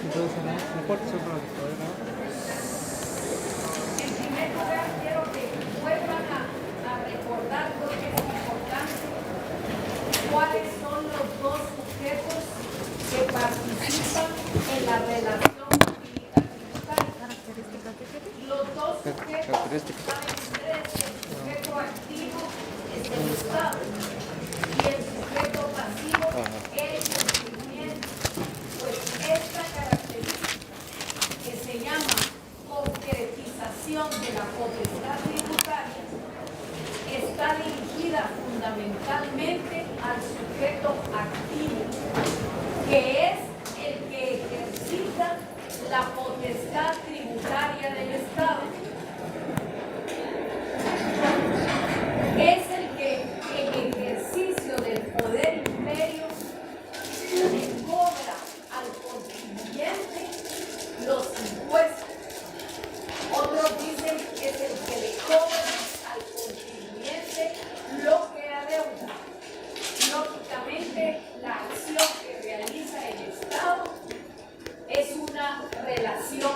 Entonces, mejor se puede En primer lugar, quiero que vuelvan a recordar, porque es importante, cuáles son los dos sujetos que participan en la relación jurídica tributaria. Los dos sujetos, saben ustedes que el sujeto activo es el Estado y el sujeto pasivo es el contribuyente. Pues esta característica que se llama concretización de la potestad tributaria está dirigida fundamentalmente al sujeto activo, que es el que ejercita la potestad tributaria del Estado. Es el que en ejercicio del poder imperio le cobra al contribuyente los impuestos. Otros dicen que es el que le cobra al contribuyente lo que adeuda. Lógicamente, la acción que realiza el Estado es una relación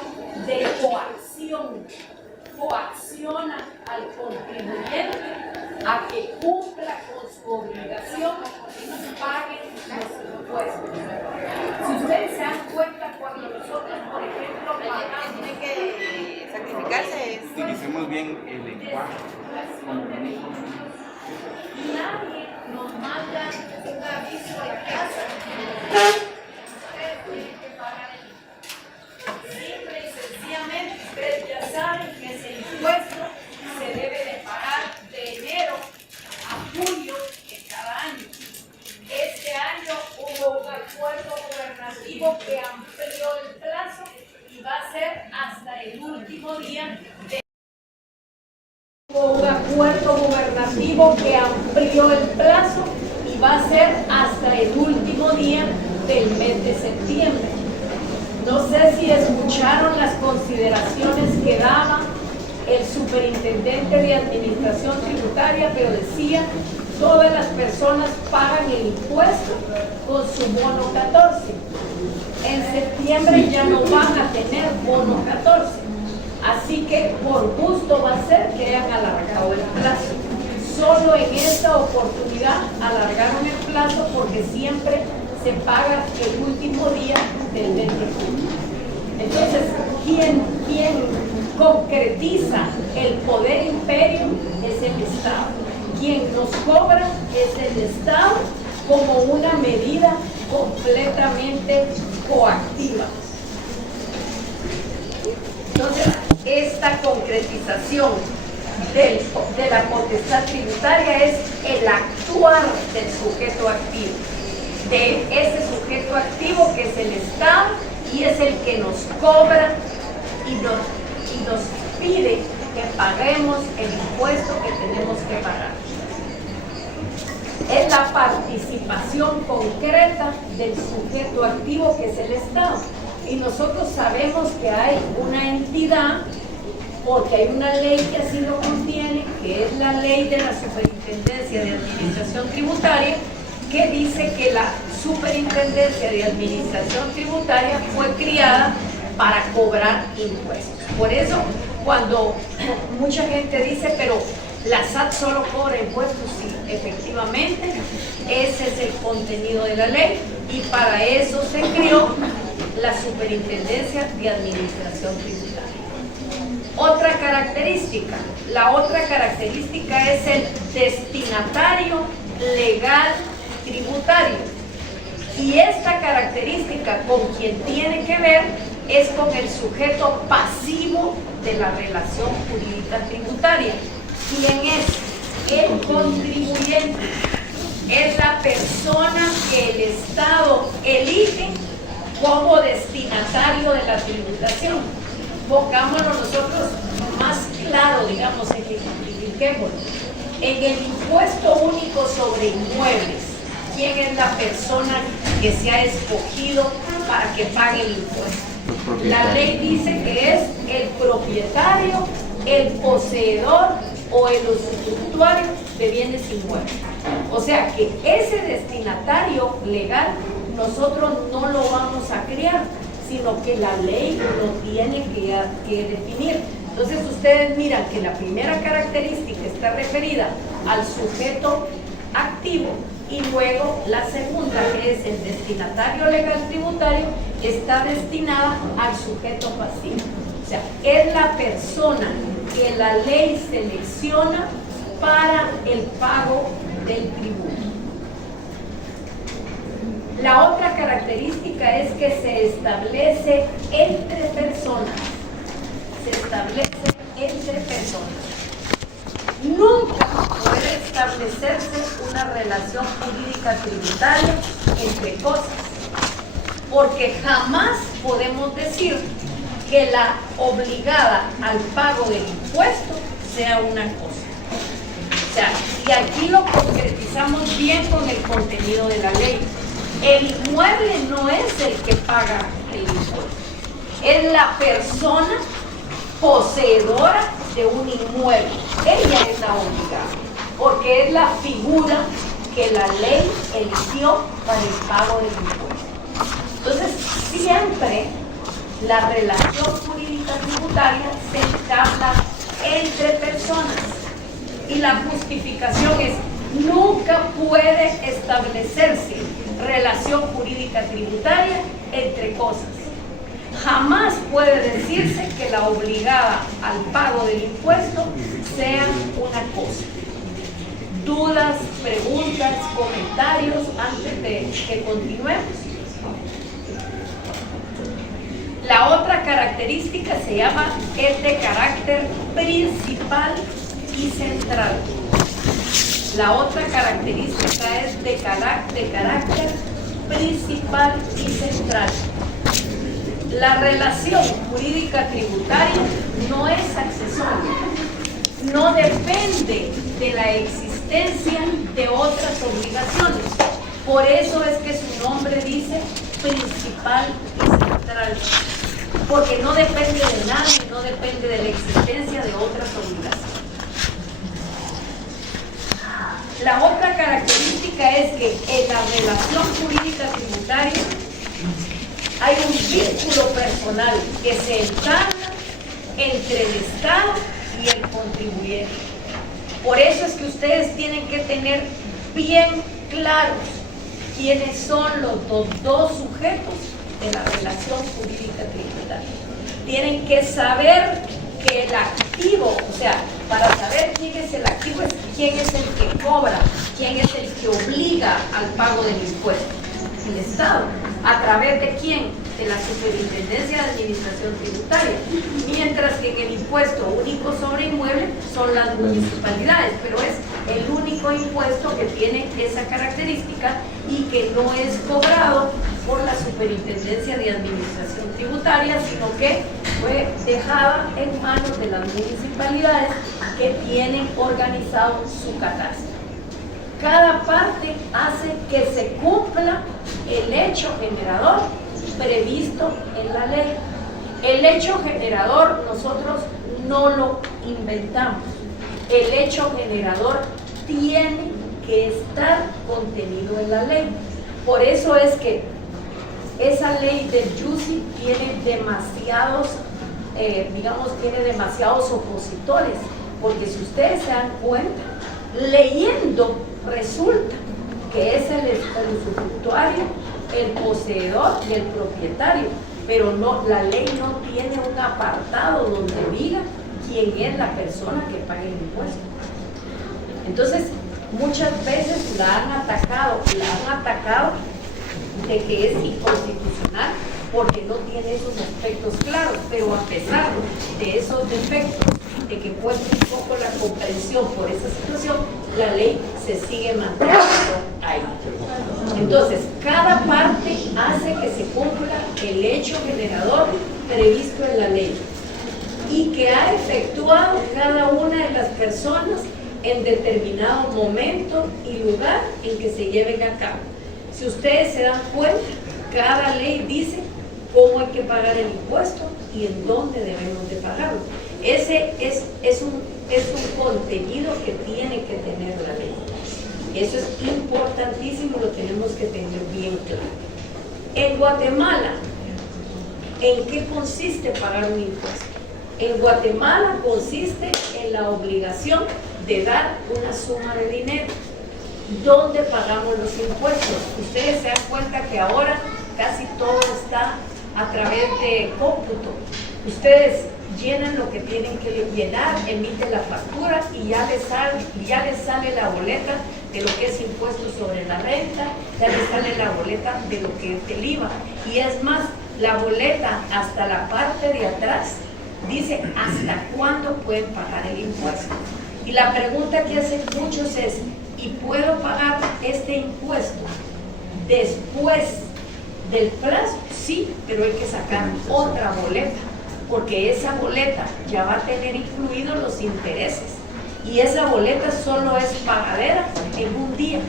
de coacción. Coacciona al contribuyente a que cumpla con su obligación y pague los impuestos. Si ustedes se dan cuenta, cuando nosotros, por ejemplo, pagamos, Tiene que sacrificarse. Utilicemos bien el lenguaje. nadie nos manda un aviso a la casa. Ustedes tienen que pagar el impuesto. Simple y sencillamente, ustedes ya saben que ese impuesto se debe de pagar de enero a julio de cada año. Este año hubo un acuerdo gubernativo que amplió el plazo y va a ser hasta el último día de Hubo un acuerdo gubernativo que amplió el plazo y va a ser hasta el último día del mes de septiembre. No sé si escucharon las consideraciones que daba el superintendente de Administración Tributaria, pero decía, todas las personas pagan el impuesto con su bono 14. En septiembre ya no van a tener bono 14. Así que por gusto va a ser que hayan alargado el plazo. Solo en esta oportunidad alargaron el plazo porque siempre se paga el último día del mes de julio. Entonces, ¿quién concretiza el poder imperio? Es el Estado. Quien nos cobra es el Estado como una medida completamente coactiva. Entonces, esta concretización de la potestad tributaria es el actuar del sujeto activo, de ese sujeto activo que es el Estado y es el que nos cobra y nos pide que paguemos el impuesto que tenemos que pagar. Es la participación concreta del sujeto activo que es el Estado. Y nosotros sabemos que hay una entidad, porque hay una ley que así lo contiene, que es la ley de la Superintendencia de Administración Tributaria, que dice que la Superintendencia de Administración Tributaria fue creada para cobrar impuestos. Por eso, cuando mucha gente dice, pero la SAT solo cobra impuestos, sí, efectivamente, ese es el contenido de la ley y para eso se creó la Superintendencia de Administración Tributaria. Otra característica, la otra característica es el destinatario legal tributario. Y esta característica con quien tiene que ver es con el sujeto pasivo de la relación jurídica tributaria. ¿Quién es? El contribuyente. Es la persona que el Estado elige como destinatario de la tributación. Pongámoslo nosotros más claro, digamos, ejemplifiquémoslo. En el impuesto único sobre inmuebles, ¿quién es la persona que se ha escogido para que pague el impuesto? La ley dice que es el propietario, el poseedor o el usufructuario de bienes inmuebles. O sea que ese destinatario legal nosotros no lo vamos a crear, sino que la ley lo tiene que definir. Entonces ustedes miran que la primera característica está referida al sujeto activo y luego la segunda, que es el destinatario legal tributario, está destinada al sujeto pasivo. O sea, es la persona que la ley selecciona para el pago del tributo. La otra característica es que se establece entre personas. Se establece entre personas. Nunca puede establecerse una relación jurídica tributaria entre cosas, porque jamás podemos decir que la obligada al pago del impuesto sea una cosa. O sea, y aquí lo concretizamos bien con el contenido de la ley. El inmueble no es el que paga el impuesto, es la persona poseedora de un inmueble. Ella es la obligada, porque es la figura que la ley eligió para el pago del impuesto. Entonces, siempre la relación jurídica tributaria se entabla entre personas y la justificación es: nunca puede establecerse relación jurídica tributaria entre cosas. Jamás puede decirse que la obligada al pago del impuesto sea una cosa. ¿Dudas, preguntas, comentarios antes de que continuemos? La otra característica se llama es de carácter principal y central. La otra característica es de carácter principal y central. La relación jurídica tributaria no es accesoria, no depende de la existencia de otras obligaciones. Por eso es que su nombre dice principal y central, porque no depende de nada y no depende de la existencia de otras obligaciones. La otra característica es que en la relación jurídica tributaria hay un vínculo personal que se entabla entre el Estado y el contribuyente. Por eso es que ustedes tienen que tener bien claros quiénes son los dos sujetos de la relación jurídica tributaria. Tienen que saber que el activo, o sea, para saber quién es el activo es quién es el que cobra, quién es el que obliga al pago del impuesto. El Estado. ¿A través de quién? De la Superintendencia de Administración Tributaria. Mientras que en el impuesto único sobre inmueble son las municipalidades, pero es el único impuesto que tiene esa característica y que no es cobrado por la Superintendencia de Administración Tributaria, sino que fue dejada en manos de las municipalidades que tienen organizado su catastro. Cada parte hace que se cumpla el hecho generador previsto en la ley. El hecho generador nosotros no lo inventamos. El hecho generador tiene que estar contenido en la ley. Por eso es que esa ley del JUSI tiene demasiados, tiene demasiados opositores, porque si ustedes se dan cuenta, leyendo resulta que es el usufructuario, el poseedor y el propietario, pero no, la ley no tiene un apartado donde diga quién es la persona que paga el impuesto. Entonces, muchas veces la han atacado de que es inconstitucional porque no tiene esos aspectos claros, pero a pesar de esos defectos, de que cuesta un poco la comprensión por esa situación, la ley se sigue manteniendo ahí. Entonces, cada parte hace que se cumpla el hecho generador previsto en la ley y que ha efectuado cada una de las personas en determinado momento y lugar en que se lleven a cabo. Si ustedes se dan cuenta, cada ley dice cómo hay que pagar el impuesto y en dónde debemos de pagarlo. Ese es un contenido que tiene que tener la ley. Eso es importantísimo, lo tenemos que tener bien claro. En Guatemala, ¿En qué consiste pagar un impuesto? En Guatemala consiste en la obligación de dar una suma de dinero. ¿Dónde pagamos los impuestos? Ustedes se dan cuenta que ahora casi todo está a través de cómputo. Ustedes llenan lo que tienen que llenar, emiten la factura y ya les sale la boleta de lo que es impuesto sobre la renta, ya les sale la boleta de lo que es el IVA. Y es más, la boleta hasta la parte de atrás dice hasta cuándo pueden pagar el impuesto. Y la pregunta que hacen muchos es, ¿y puedo pagar este impuesto después del plazo? Sí, pero hay que sacar otra boleta, porque esa boleta ya va a tener incluidos los intereses. Y esa boleta solo es pagadera en un día,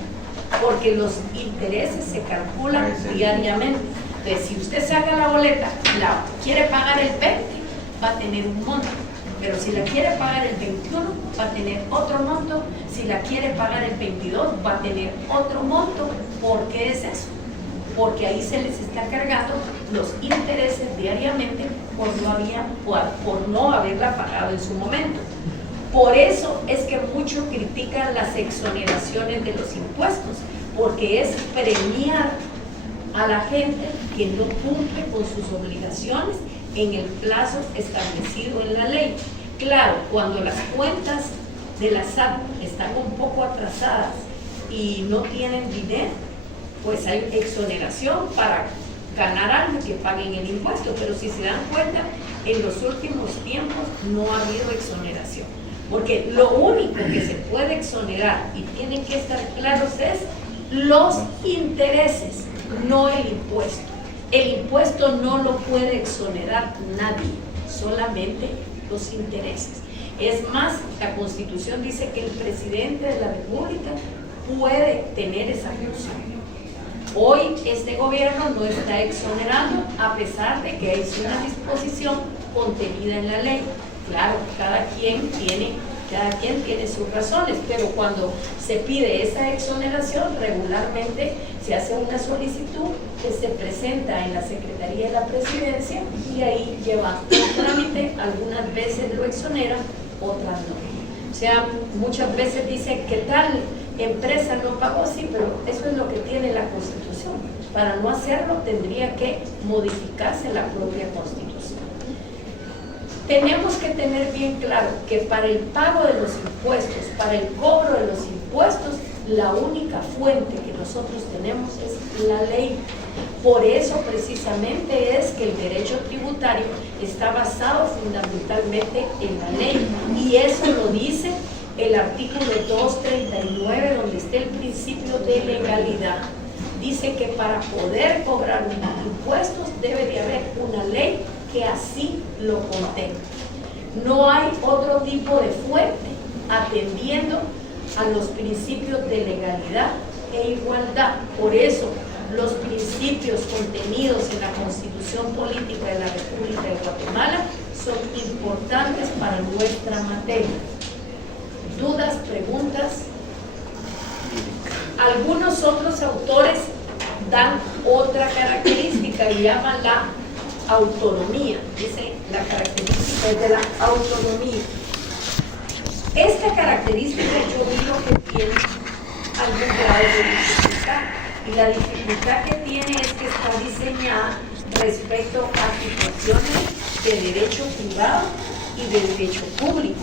porque los intereses se calculan diariamente. Entonces, si usted saca la boleta, la quiere pagar el 20, va a tener un monto. Pero si la quiere pagar el 21, va a tener otro monto. Si la quiere pagar el 22, va a tener otro monto. ¿Por qué es eso? Porque ahí se les está cargando los intereses diariamente por no haberla pagado en su momento. Por eso es que muchos critican las exoneraciones de los impuestos, porque es premiar a la gente que no cumple con sus obligaciones en el plazo establecido en la ley. Claro, cuando las cuentas de la SAT están un poco atrasadas y no tienen dinero, pues hay exoneración para ganar algo que paguen el impuesto. Pero si se dan cuenta, en los últimos tiempos no ha habido exoneración, porque lo único que se puede exonerar, y tienen que estar claros, es los intereses, no el impuesto. El impuesto no lo puede exonerar nadie, solamente los intereses. Es más, la Constitución dice que el presidente de la República puede tener esa función. Hoy este gobierno no está exonerando, a pesar de que es una disposición contenida en la ley. Claro, cada quien tiene sus razones, pero cuando se pide esa exoneración, regularmente se hace una solicitud que se presenta en la Secretaría de la Presidencia y ahí lleva un trámite. Algunas veces lo exoneran, otras no. O sea, muchas veces dice que tal empresa no pagó, sí, pero eso es lo que tiene la Constitución. Para no hacerlo tendría que modificarse la propia Constitución. Tenemos que tener bien claro que para el pago de los impuestos, para el cobro de los impuestos, la única fuente que nosotros tenemos es la ley. Por eso precisamente es que el derecho tributario está basado fundamentalmente en la ley, y eso lo dice el artículo 239, donde está el principio de legalidad. Dice que para poder cobrar impuestos debe de haber una ley que así lo contenga. No hay otro tipo de fuente atendiendo a los principios de legalidad e igualdad. Por eso los principios contenidos en la Constitución Política de la República de Guatemala son importantes para nuestra materia. ¿Dudas, preguntas? Algunos otros autores dan otra característica y llaman la autonomía. Dice, la característica es de la autonomía. Esta característica yo digo que tiene algún grado de dificultad, y la dificultad que tiene es que está diseñada respecto a situaciones de derecho privado y de derecho público.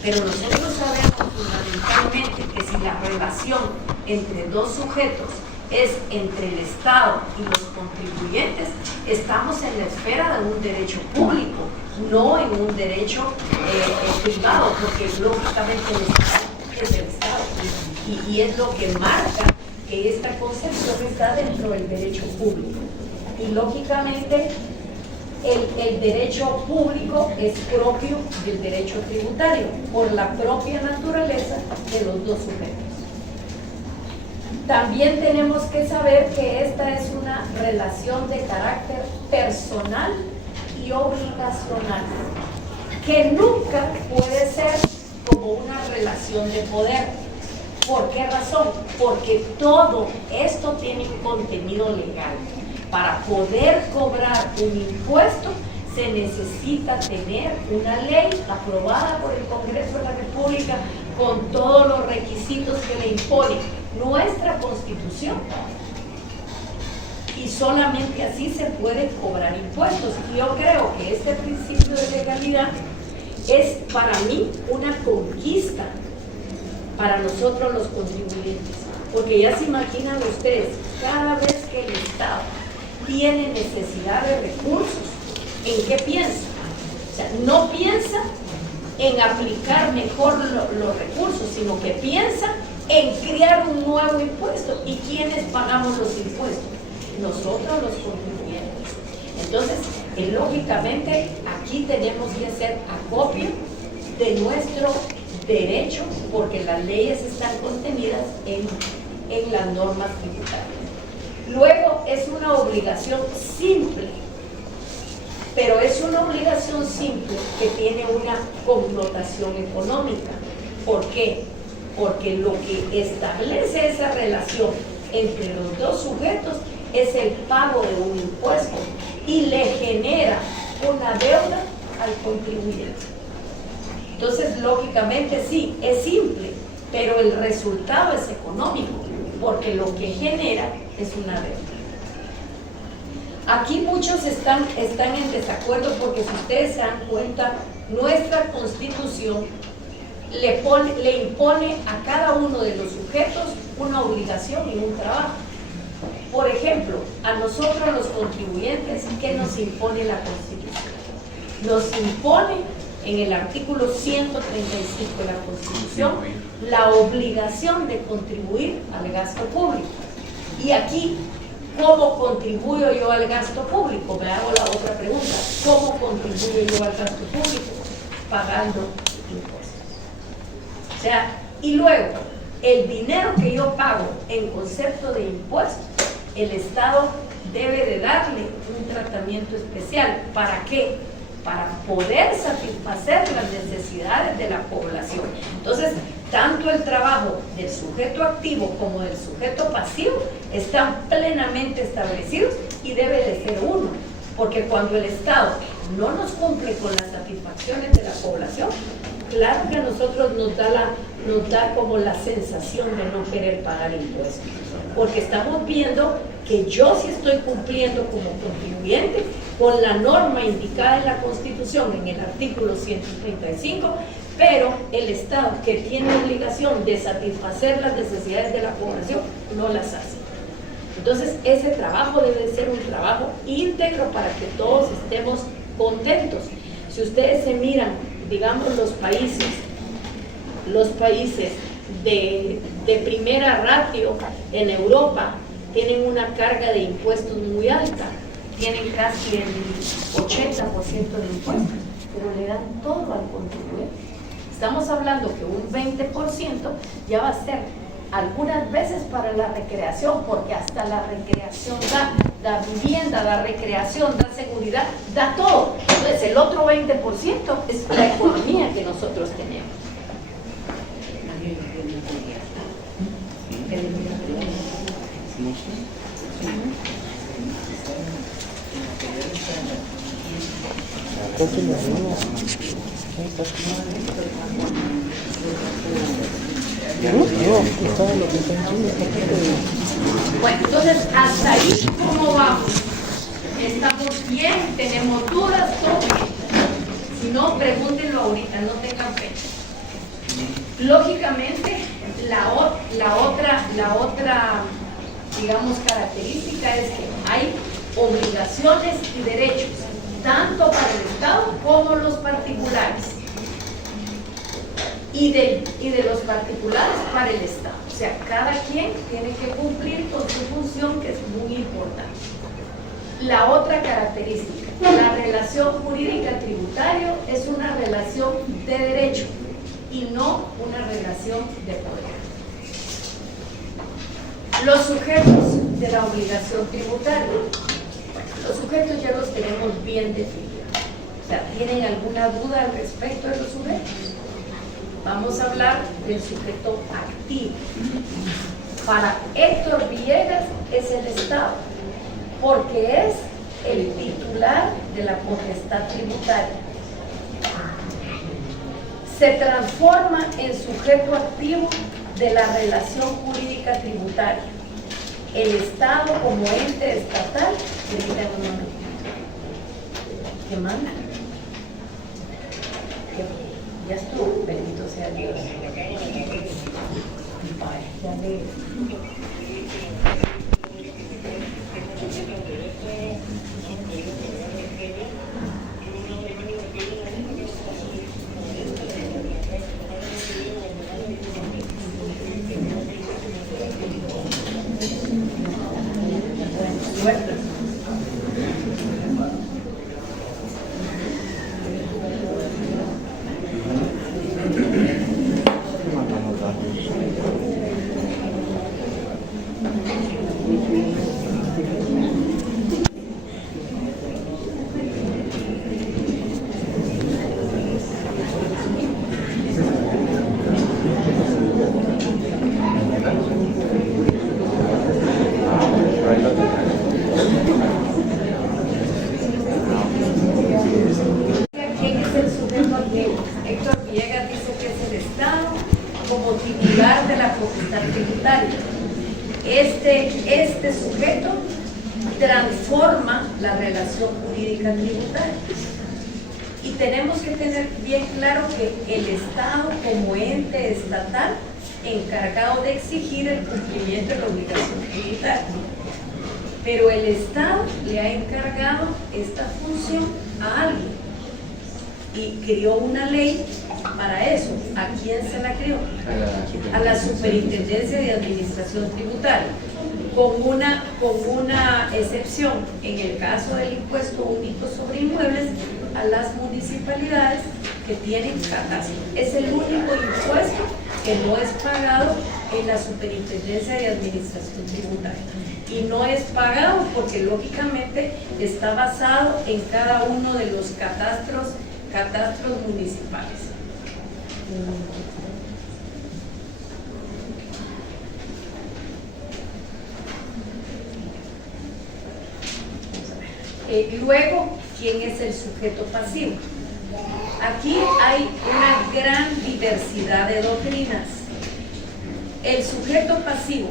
Pero nosotros sabemos fundamentalmente que si la relación entre dos sujetos es entre el Estado y los contribuyentes, estamos en la esfera de un derecho público, no en un derecho privado, porque lógicamente el Estado es el Estado, y es lo que marca que esta concepción está dentro del derecho público. Y lógicamente el derecho público es propio del derecho tributario, por la propia naturaleza de los dos sujetos. También tenemos que saber que esta es una relación de carácter personal y obligacional, que nunca puede ser como una relación de poder. ¿Por qué razón? Porque todo esto tiene un contenido legal. para poder cobrar un impuesto se necesita tener una ley aprobada por el Congreso de la República con todos los requisitos que le impone nuestra Constitución. Y solamente así se puede cobrar impuestos. Y yo creo que este principio de legalidad es para mí una conquista para nosotros los contribuyentes. Porque ya se imaginan ustedes, cada vez que el Estado tiene necesidad de recursos, ¿en qué piensa? O sea, no piensa en aplicar mejor los recursos, sino que piensa en crear un nuevo impuesto. ¿Y quiénes pagamos los impuestos? Nosotros los contribuyentes. Entonces, lógicamente, aquí tenemos que hacer acopio de nuestro derecho, porque las leyes están contenidas en las normas tributarias. Luego, es una obligación simple, pero es una obligación simple que tiene una connotación económica. ¿Por qué? Porque lo que establece esa relación entre los dos sujetos es el pago de un impuesto y le genera una deuda al contribuyente. Entonces, lógicamente sí, es simple, pero el resultado es económico, porque lo que genera es una deuda. Aquí muchos están en desacuerdo porque si ustedes se dan cuenta, nuestra Constitución le impone a cada uno de los sujetos una obligación y un trabajo. Por ejemplo, a nosotros los contribuyentes, ¿qué nos impone la Constitución? Nos impone en el artículo 135 de la Constitución la obligación de contribuir al gasto público. Y aquí, ¿cómo contribuyo yo al gasto público? Me hago la otra pregunta. ¿Cómo contribuyo yo al gasto público? Pagando impuestos. O sea, y luego, el dinero que yo pago en concepto de impuestos, el Estado debe de darle un tratamiento especial. ¿Para qué? Para poder satisfacer las necesidades de la población. Entonces, tanto el trabajo del sujeto activo como del sujeto pasivo están plenamente establecidos y debe de ser uno, porque cuando el Estado no nos cumple con las satisfacciones de la población, claro que a nosotros nos da como la sensación de no querer pagar impuestos, porque estamos viendo que yo sí estoy cumpliendo como contribuyente con la norma indicada en la Constitución, en el artículo 135, pero el Estado, que tiene obligación de satisfacer las necesidades de la población, no las hace. Entonces, ese trabajo debe ser un trabajo íntegro para que todos estemos contentos. Si ustedes se miran, digamos, los países de primera ratio en Europa tienen una carga de impuestos muy alta, tienen casi el 80% de impuestos, pero le dan todo al contribuyente. Estamos hablando que un 20% ya va a ser algunas veces para la recreación, porque hasta la recreación da vivienda, da recreación, da seguridad, da todo. Entonces el otro 20% es la economía que nosotros tenemos. Bueno, entonces hasta ahí, ¿cómo vamos? ¿Estamos bien? ¿Tenemos dudas? ¿Todo bien? Si no, pregúntenlo ahorita, no tengan pena. Lógicamente, la otra, digamos, característica es que hay obligaciones y derechos, tanto para el Estado como los particulares. Y de los particulares para el Estado. O sea, cada quien tiene que cumplir con su función, que es muy importante. La otra característica, la relación jurídica tributaria es una relación de derecho y no una relación de poder. Los sujetos de la obligación tributaria, los sujetos ya los tenemos bien definidos. O sea, ¿tienen alguna duda al respecto de los sujetos? Vamos a hablar del sujeto activo. Para Héctor Villegas es el Estado. porque es el titular de la potestad tributaria. Se transforma en sujeto activo de la relación jurídica tributaria. El Estado como ente estatal, ¿qué manda? Ya estuvo, bendito sea Dios. Ya le... ¿Quién es el sujeto activo? Héctor Villegas dice que es el Estado como titular de la potestad tributaria. Este sujeto transforma la relación jurídica tributaria. Y tenemos que tener bien claro que el Estado como ente estatal encargado de exigir el cumplimiento de la obligación tributaria. Pero el Estado le ha encargado esta función a alguien y creó una ley para eso. ¿A quién se la creó? A la Superintendencia de Administración Tributaria, con una excepción. En el caso del impuesto único sobre inmuebles, a las municipalidades que tienen catastro. Es el único impuesto que no es pagado en la Superintendencia de Administración Tributaria. Y no es pagado porque lógicamente está basado en cada uno de los catastros municipales. Luego, ¿quién es el sujeto pasivo? Aquí hay una gran diversidad de doctrinas. El sujeto pasivo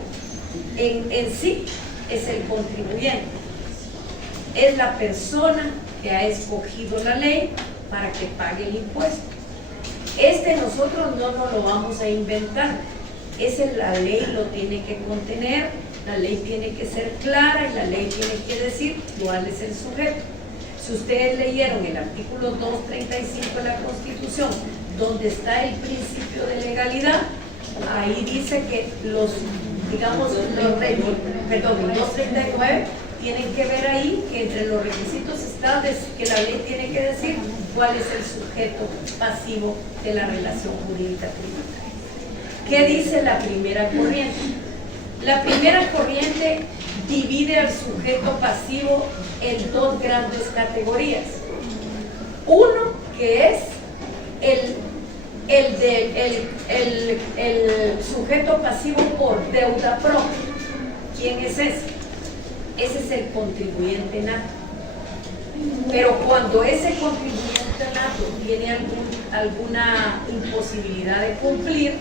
en sí es el contribuyente. Es la persona que ha escogido la ley para que pague el impuesto. Nosotros no nos lo vamos a inventar. La ley lo tiene que contener, la ley tiene que ser clara y la ley tiene que decir cuál es el sujeto. Si ustedes leyeron el artículo 235 de la Constitución, donde está el principio de legalidad, ahí dice que el 239 tienen que ver ahí que entre los requisitos está que la ley tiene que decir cuál es el sujeto pasivo de la relación jurídica tributaria. ¿Qué dice la primera corriente? La primera corriente divide al sujeto pasivo en dos grandes categorías. Uno que es el sujeto pasivo por deuda propia. ¿Quién es ese? Ese es el contribuyente nato. Pero cuando ese contribuyente nato tiene alguna imposibilidad de cumplir,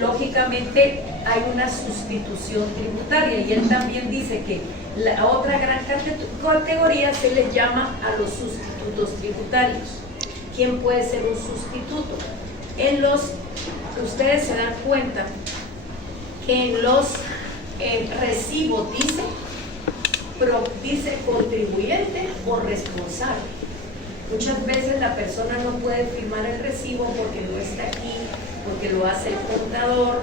lógicamente hay una sustitución tributaria, y él también dice que la otra gran categoría se le llama a los sustitutos tributarios. ¿Quién puede ser un sustituto? Ustedes se dan cuenta que en los recibos dice contribuyente o responsable. Muchas veces la persona no puede firmar el recibo porque no está aquí, porque lo hace el contador,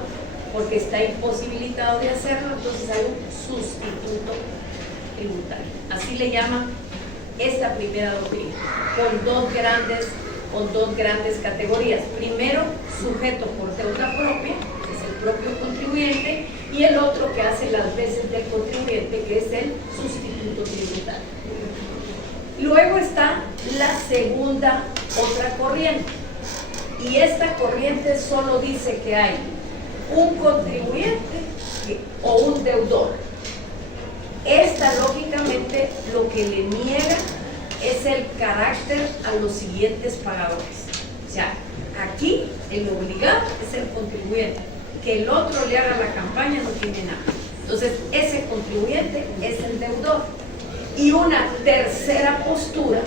porque está imposibilitado de hacerlo, entonces hay un sustituto tributario. Así le llaman esta primera doctrina, con dos grandes categorías. Primero, sujeto por deuda propia, que es el propio contribuyente, y el otro que hace las veces del contribuyente, que es el sustituto tributario. Luego está la segunda, otra corriente, y esta corriente solo dice que hay un contribuyente o un deudor. Esta, lógicamente, lo que le niega es el carácter a los siguientes pagadores. O sea, aquí el obligado es el contribuyente. Que el otro le haga la campaña no tiene nada. Entonces, ese contribuyente es el deudor. Y una tercera postura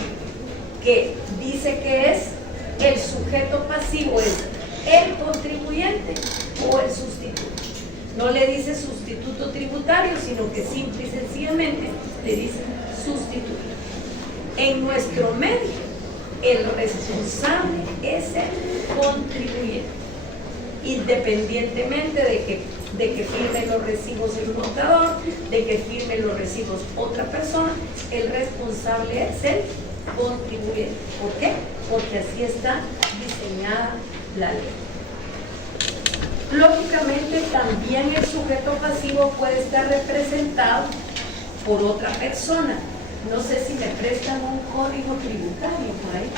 que dice que es el sujeto pasivo, es el contribuyente o el sustituto. No le dice sustituto tributario, sino que simple y sencillamente le dice sustituto. En nuestro medio, el responsable es el contribuyente, independientemente de que firme los recibos el contador, de que firme los recibos otra persona, el responsable es el contribuyente. ¿Por qué? Porque así está diseñada la ley. Lógicamente, también el sujeto pasivo puede estar representado por otra persona. No sé si me prestan un código tributario por ahí.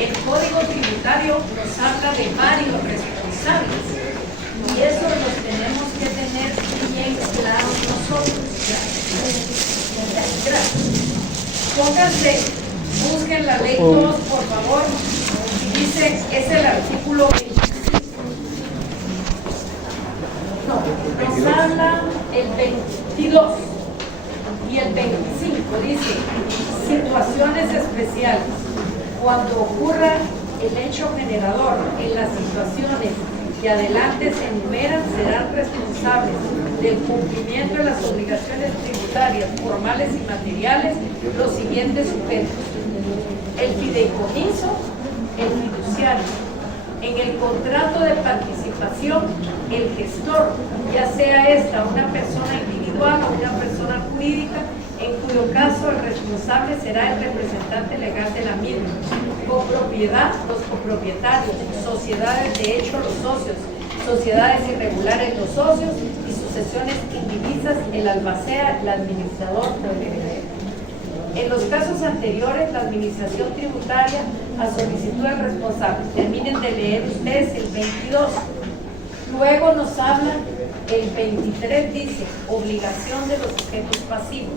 El código tributario nos habla de varios responsables y eso los tenemos que tener bien claros nosotros. Gracias. Pónganse, busquen la ley 2, por favor. Dice, es el artículo 25. No, nos habla el 22 y el 25. Dice, situaciones especiales. Cuando ocurra el hecho generador en las situaciones que adelante se enumeran, serán responsables del cumplimiento de las obligaciones tributarias formales y materiales los siguientes sujetos: el fideicomiso, el fiduciario. En el contrato de participación, el gestor, ya sea esta una persona individual o una persona jurídica, en cuyo caso el responsable será el representante legal de la misma. Copropiedad, los copropietarios; sociedades de hecho, los socios; sociedades irregulares, los socios; y sucesiones indivisas, el albacea, el administrador o el heredero. En los casos anteriores, la administración tributaria a solicitud del responsable. Terminen de leer ustedes el 22. Luego nos habla el 23, dice, obligación de los sujetos pasivos.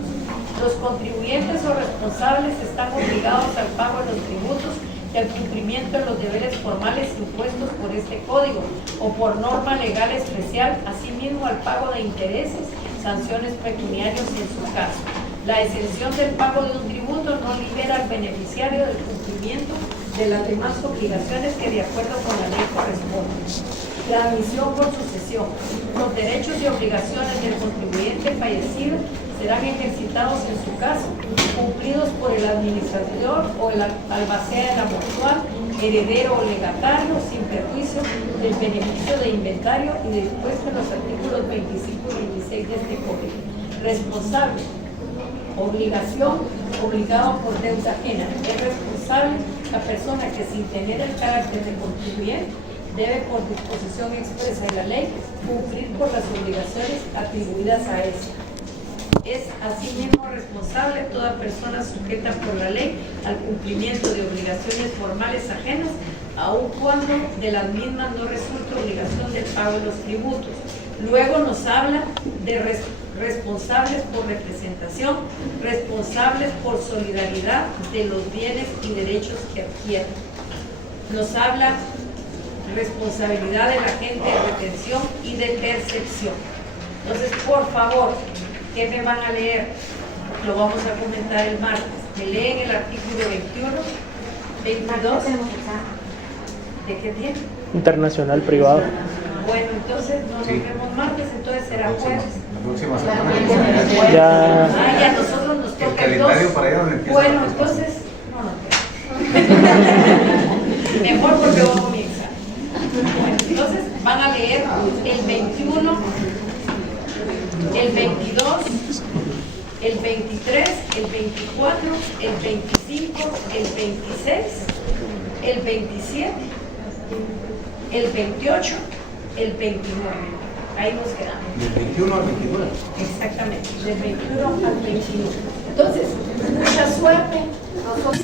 Los contribuyentes o responsables están obligados al pago de los tributos y al cumplimiento de los deberes formales impuestos por este código o por norma legal especial, asimismo al pago de intereses, sanciones pecuniarias en su caso. La exención del pago de un tributo no libera al beneficiario del cumplimiento de las demás obligaciones que de acuerdo con la ley corresponden. Transmisión por sucesión. Los derechos y obligaciones del contribuyente fallecido serán ejercitados en su caso, cumplidos por el administrador o el albacea de la mutual, heredero o legatario, sin perjuicio del beneficio de inventario y dispuesto en los artículos 25 y 26 de este código. Responsable. Obligación, obligado por deuda ajena. Es responsable la persona que, sin tener el carácter de contribuyente, debe por disposición expresa de la ley cumplir por las obligaciones atribuidas a esa. Es asimismo responsable toda persona sujeta por la ley al cumplimiento de obligaciones formales ajenas, aun cuando de las mismas no resulta obligación del pago de los tributos. Luego nos habla de responsables por representación, responsables por solidaridad de los bienes y derechos que adquieren. Nos habla responsabilidad del agente de retención y de percepción. Entonces, por favor, ¿qué me van a leer? Lo vamos a comentar el martes. Me leen el artículo 21, 22. ¿De qué tiene? Internacional privado. Bueno, entonces no nos vemos martes, entonces será jueves. La próxima semana. Ya. Y a nosotros nos El toca el 2. calendario para allá donde empieza. Bueno, entonces, no. Mejor porque vamos a mi examen. Bueno, entonces van a leer el 21, el 22, el 23, el 24, el 25, el 26, el 27, el 28, el 29. Ahí nos quedamos. Del 21 al 29. Exactamente, del 21 al 29. Entonces, mucha suerte. Nosotros